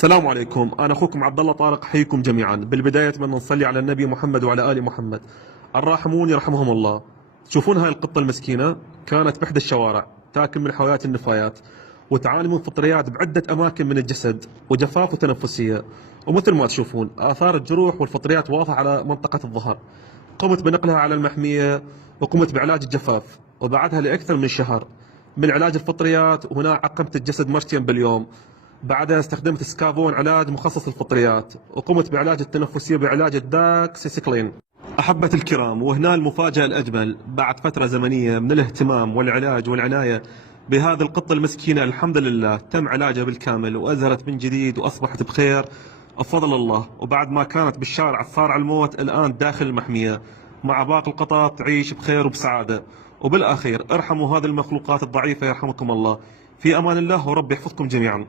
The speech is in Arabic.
السلام عليكم، أنا أخوكم عبد الله طارق، حيكم جميعا. بالبداية أتمنى نصلي على النبي محمد وعلى آل محمد. الراحمون يرحمهم الله. تشوفون هاي القطة المسكينة؟ كانت بإحدى الشوارع تاكل من حاويات النفايات، وتعاني من فطريات بعدة أماكن من الجسد وجفاف وتنفسية، ومثل ما تشوفون آثار الجروح والفطريات واضحة على منطقة الظهر. قمت بنقلها على المحمية وقمت بعلاج الجفاف، وبعدها لأكثر من شهر من علاج الفطريات، وهنا عقمت الجسد مرتين باليوم. بعدها استخدمت سكافون علاج مخصص للفطريات، وقمت بعلاج التنفسية بعلاج الداكسيسيكلين. أحبة الكرام، وهنا المفاجأة الأجمل. بعد فترة زمنية من الاهتمام والعلاج والعناية بهذه القطة المسكينة، الحمد لله تم علاجها بالكامل وأزهرت من جديد وأصبحت بخير بفضل الله. وبعد ما كانت بالشارع الصار على الموت، الآن داخل المحمية مع باقي القطط تعيش بخير وبسعادة. وبالأخير ارحموا هذه المخلوقات الضعيفة يرحمكم الله. في أمان الله، ورب يحفظكم جميعا.